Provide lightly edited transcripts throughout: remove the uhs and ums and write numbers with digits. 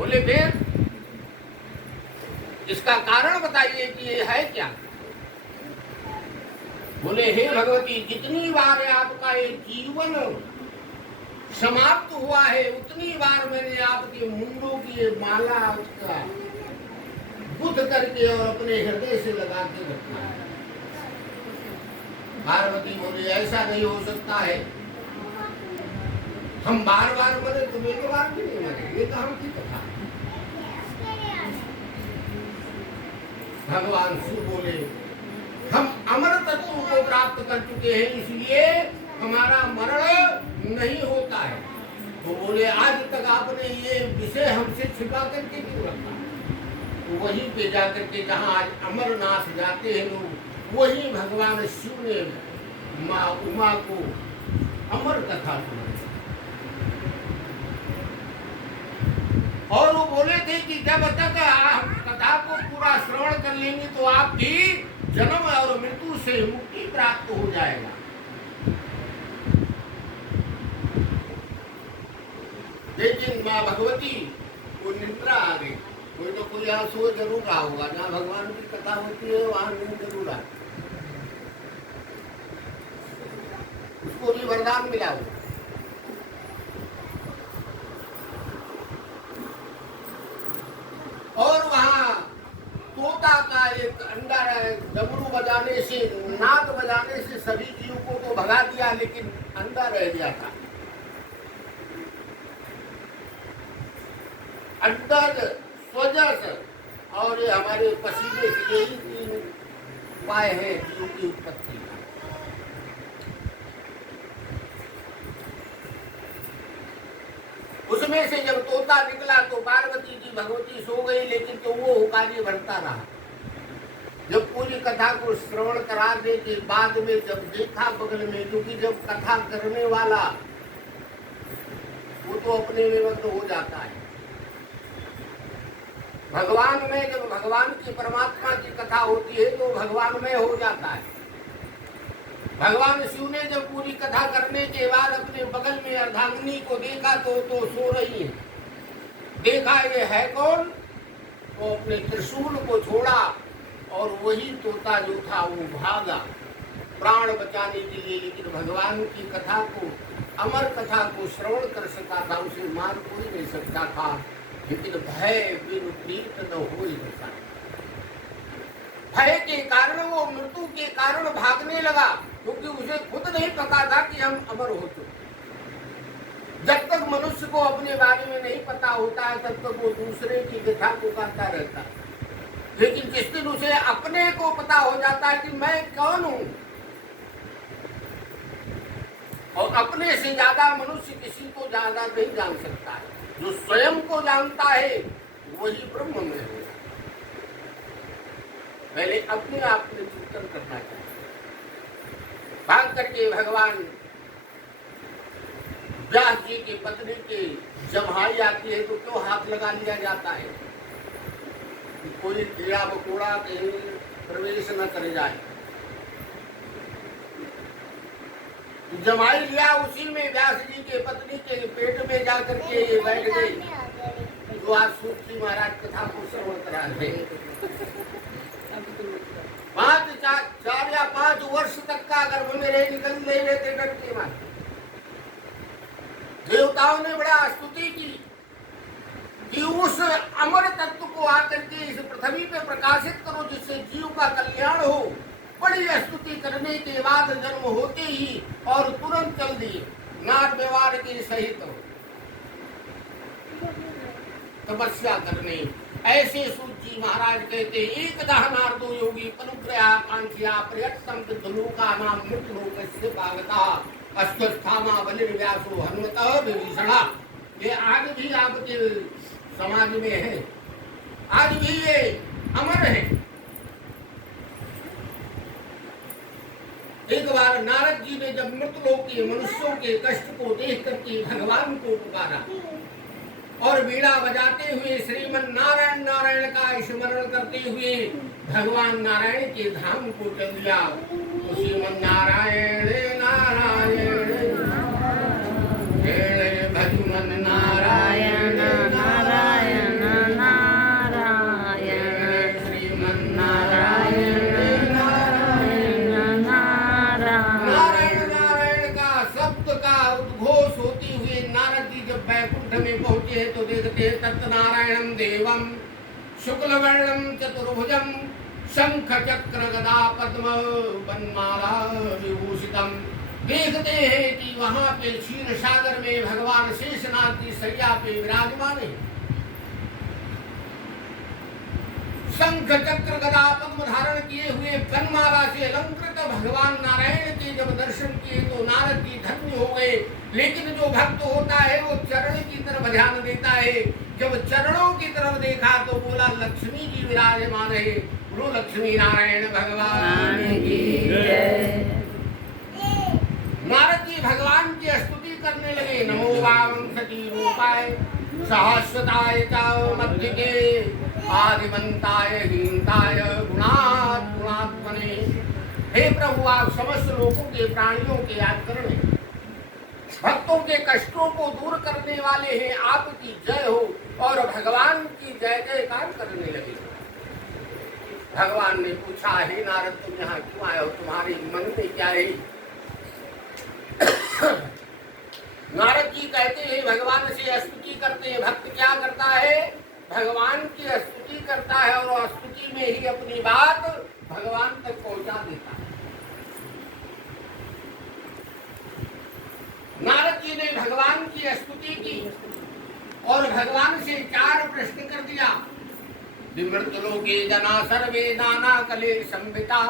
बोले फिर इसका कारण बताइए कि ये है क्या। बोले हे भगवती, जितनी बार आपका ये जीवन समाप्त हुआ है उतनी बार मैंने आपके मुंडों की ये माला उसका बुद्ध करके और अपने हृदय से लगा के रखा है। पार्वती बोली ऐसा नहीं हो सकता है, हम बार बार मरे, तुम एक बार भी नहीं मरे, ये तो हम की कथा। भगवान शिव बोले हम अमर तत्व को प्राप्त कर चुके हैं, इसलिए हमारा मरण नहीं होता है। तो बोले आज तक आपने ये विषय हमसे छिपा करके क्यों रखा। तो वहीं पे जाकर के जहाँ आज अमरनाथ जाते हैं लोग, वहीं भगवान शिव ने माँ उमा को अमर कथा सुनाई। और वो बोले थे कि जब तक आप कथा को पूरा श्रवण कर लेंगे तो आपकी जन्म और मृत्यु से मुक्ति प्राप्त हो जाएगा। लेकिन माँ भगवती को निद्रा आ गई। कोई तो कोई यहाँ सो जरूर रहा होगा, जहाँ भगवान की कथा होती है वहां नींद जरूर आती, उसको भी वरदान मिला हो। और वहां तोता का एक अंडा डमरू बजाने से, नाद बजाने से सभी जीव को तो भगा दिया, लेकिन अंडा रह गया था। अंडज, स्वजस और ये हमारे पसीने से, यही तीन उपाय है जीव की उत्पत्ति। उसमें से जब तोता निकला तो पार्वती जी भगवती सो गई, लेकिन तो वो कार्य बढ़ता रहा। जब पूरी कथा को श्रवण कराने के बाद में जब देखा बगल में, क्योंकि जब कथा करने वाला वो तो अपने में मग्न हो जाता है। भगवान में जब भगवान की परमात्मा की कथा होती है तो भगवान में हो जाता है। भगवान शिव ने जब पूरी कथा करने के बाद अपने बगल में अर्धांगिनी को देखा तो सो रही है। देखा ये है कौन, तो अपने त्रिशूल को छोड़ा और वही तोता जो था वो भागा प्राण बचाने के लिए। लेकिन भगवान की कथा को, अमर कथा को श्रवण कर सका था, उसे मार कोई नहीं सकता था। लेकिन भय बिनु प्रीत न हो ही नहीं सकता। भय के कारण वो मृत्यु के कारण भागने लगा, क्योंकि उसे खुद नहीं पता था कि हम अमर हो चुके। जब तक मनुष्य को अपने बारे में नहीं पता होता है तब तक वो दूसरे की कथा को कहता रहता है। लेकिन जिस दिन उसे अपने को पता हो जाता है कि मैं कौन हूं, और अपने से ज्यादा मनुष्य किसी को ज्यादा नहीं जान सकता है। जो स्वयं को जानता है वही ब्रह्म में है। पहले अपने आप में चिंतन करना चाहिए। भाग करके भगवान व्यास जी की पत्नी की जब हाई आती है तो क्यों हाथ लगा लिया जाता है कि कोई कीड़ा मकोड़ा कहीं प्रवेश न कर जाए। जमाई लिया उसी में व्यास जी के पत्नी के पेट में जाकर के ये बैठ गई। जो आज सूत जी महाराज कथा को श्रवण करा रहे, 4 या 5 वर्ष तक का गर्भ में रह निकल नहीं रहते डर के मारे। देवताओं ने बड़ा स्तुति की कि उस अमर तत्व को आकर के इस पृथ्वी पे प्रकाशित करो जिससे जीव का कल्याण हो। बड़ी स्तुति करने के बाद जन्म होते ही और तुरंत चल दिए नार व्यवहार के सहित तपस्या करने। ऐसे सूत जी महाराज कहते एक दहनार्दो योगी पनुग्रहा कांक्षिया प्रयत्न धनुका नाम मृत लोकस्य भागता अश्वस्थामा बलिर्व्यासो हनुमतः विभीषणा। ये आज भी आपके समाज में है, आज भी ये अमर है। एक बार नारद जी ने जब मृतलोक के मनुष्यों के कष्ट को देख करके भगवान को पुकारा और वीणा बजाते हुए श्रीमन नारायण नारायण का स्मरण करते हुए भगवान नारायण के धाम को चल दिया। तो श्रीमन नारायण नारायण भजमन नारायण नारायण तो देखते तत्नारायणं देवं शुक्लवर्णं चतुर्भुजं शंख चक्र गदा पद्म वनमाला विभूषितम। देखते हैं कि वहां पे क्षीर सागर में भगवान शेषनाग की सैया पे विराजमान है। शंख चक्र गदा पद्म धारण किए हुए वनमाला से अलंकृत भगवान नारायण के जब दर्शन किए तो नारद जी धन्य हो गए। लेकिन जो भक्त होता है वो चरण की तरफ ध्यान देता है। जब चरणों की तरफ देखा तो बोला लक्ष्मी जी विराजमान है। बोलो लक्ष्मी नारायण भगवान की जय। नारद जी भगवान की स्तुति करने लगे। नमो वामंसती रूपाय सहस्रताय च मध्यके आदिमंताय हीनताय गुणात् गुणात्मने। हे प्रभु आप समस्त लोगों के प्राणियों के याद करने, भक्तों के कष्टों को दूर करने वाले हैं, आपकी जय हो। और भगवान की जय जयकार करने लगे। भगवान ने पूछा हे नारद तुम यहाँ क्यों आए हो, तुम्हारे मन में क्या है? नारद जी कहते हैं भगवान से स्तुति करते हैं। भक्त क्या करता है? भगवान की स्तुति करता है और स्तुति में ही अपनी बात भगवान तक पहुंचा देता है। नारद जी ने भगवान की स्तुति की और भगवान से 4 प्रश्न कर दिया। विमृतलोके जना सर्वे नाना कले संविता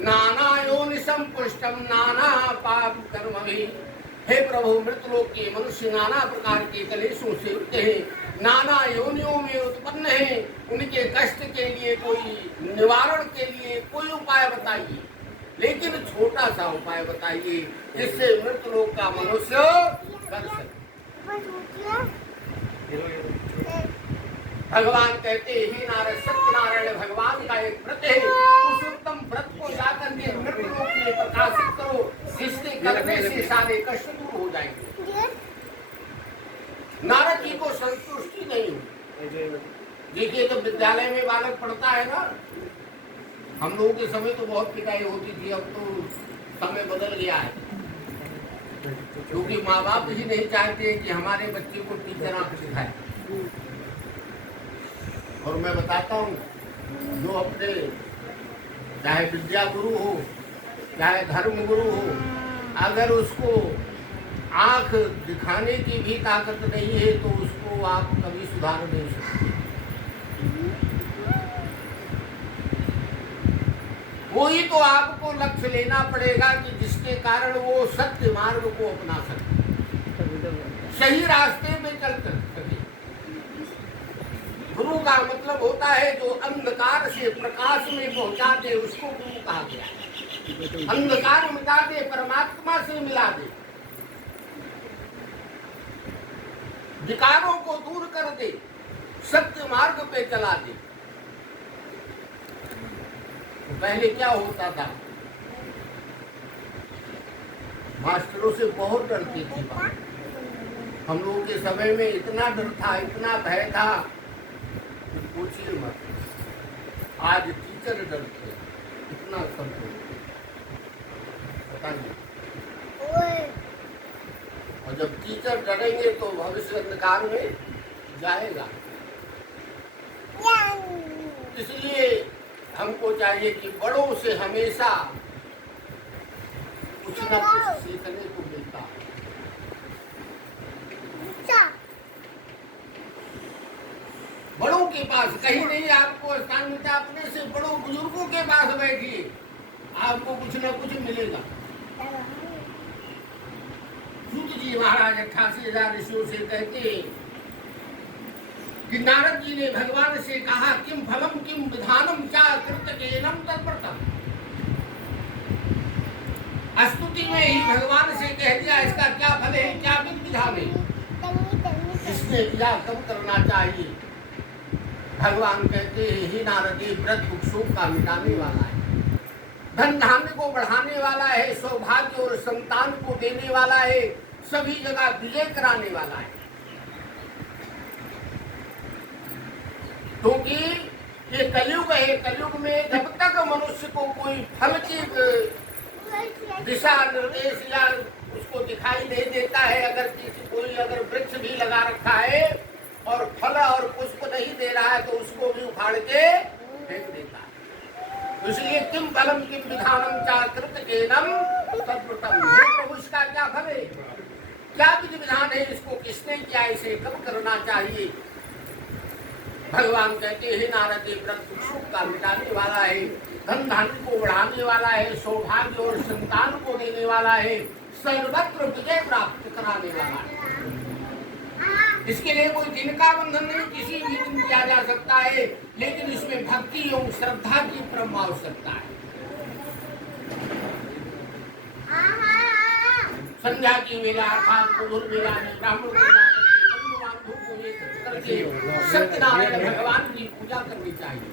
नाना योनिसं पुष्टम नाना पाप कर्म भी। हे प्रभु मृतलोक के मनुष्य नाना प्रकार के कलेशों से युक्त हैं, नाना योनियों में उत्पन्न हैं। उनके कष्ट के लिए कोई निवारण के लिए कोई उपाय बताइए, लेकिन छोटा सा उपाय बताइए जिससे मृतलोक का मनुष्य कर सके। भगवान कहते हे नारद सत्यनारायण भगवान का एक व्रत है। उस उत्तम व्रत को जाकर के मृतलोक में प्रकाशित करो, जिसके करने से सारे कष्ट दूर हो जाएंगे। नारद जी को संतुष्टि नहीं हुई। देखिए जब विद्यालय में बालक पढ़ता है ना, हम लोगों के समय तो बहुत पिटाई होती थी, अब तो समय बदल गया है। क्योंकि माँ बाप ही नहीं चाहते कि हमारे बच्चे को टीचर आंख दिखाए। और मैं बताता हूँ जो अपने चाहे विद्या गुरु हो चाहे धर्म गुरु हो, अगर उसको आंख दिखाने की भी ताकत नहीं है तो उसको आप कभी सुधार नहीं सकते। कोई तो आपको लक्ष्य लेना पड़ेगा कि जिसके कारण वो सत्य मार्ग को अपना सके, सही रास्ते में चल सके। गुरु का मतलब होता है जो अंधकार से प्रकाश में पहुंचा दे, उसको गुरु कहा गया। अंधकार मिटा दे, परमात्मा से मिला दे, विकारों को दूर कर दे, सत्य मार्ग पे चला दे। तो पहले क्या होता था, मास्टरों से बहुत डरती थी बात। हम लोगों के समय में इतना डर था, इतना भय था, पूछिए मत। आज टीचर डरते, इतना सब बताइए। और जब टीचर डरेंगे तो भविष्य अंधकार में जाएगा। इसलिए हमको चाहिए कि बड़ों से हमेशा कुछ न कुछ सीखने को मिलता है। बड़ों के पास कहीं नहीं आपको स्थान मिलता, अपने से बड़ों बुजुर्गों के पास बैठिए, आपको कुछ न कुछ मिलेगा। सूत जी महाराज 88,000 ऋषियों से कहते हैं कि नारद जी ने भगवान से कहा किम फलम किम विधानम चा कृतकेनम तत्प्रतम। स्तुति में ही भगवान से कह दिया इसका क्या फल है, क्या विधान है, इसने क्या कम करना चाहिए। भगवान कहते हैं हे नारद ये व्रत दुख का मिटाने वाला है, धन धान्य को बढ़ाने वाला है, सौभाग्य और संतान को देने वाला है, सभी जगह विजय कराने वाला है। क्योंकि ये कलयुग है, कलयुग में जब तक मनुष्य को कोई फल की दिशा निर्देश या उसको दिखाई नहीं देता है, अगर किसी कोई अगर वृक्ष भी लगा रखा है नहीं दे रहा है तो उसको भी उखाड़ के फेंक देता है। इसलिए किम फलम किम विधानम चा कृत केनम तद्वतम, हे प्रभु इसका क्या फल है, क्या विधि विधान है, इसको किसने किया, इसे कब करना चाहिए। भगवान कहते हैं नारद, ये व्रत सुख का मिटाने वाला है, धन धान्य को बढ़ाने वाला है, सौभाग्य और संतान को देने वाला है, सर्वत्र विजय प्राप्त कराने वाला है। इसके लिए कोई दिन का बंधन नहीं, किसी भी दिन किया जा सकता है, लेकिन इसमें भक्ति एवं श्रद्धा की परम आवश्यकता है। संध्या की वेला अर्थात मधुर वेला में ब्राह्मण सत्यनारायण भगवान की पूजा करनी चाहिए।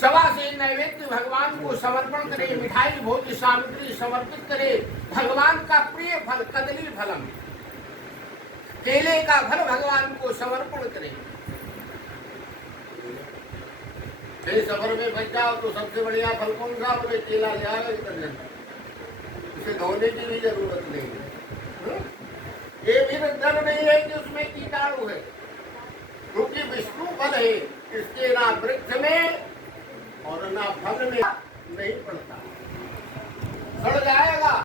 सवा से नैवेद्य भगवान को समर्पण करे, मिठाई भोज्य सामग्री समर्पित करे, भगवान का प्रिय फल कदली फलम, केले का फल भगवान को समर्पण करे। कहीं सफर में फंस जाओ तो सबसे बढ़िया फल कौन सा, बोले केला ले आवे, उसे धोने की भी जरूरत नहीं है। ये भी डर नहीं है कि उसमें कीटाणु है, क्योंकि विष्णु फल है, इसके ना वृक्ष में और ना फल में नहीं पड़ता, सड़ जाएगा।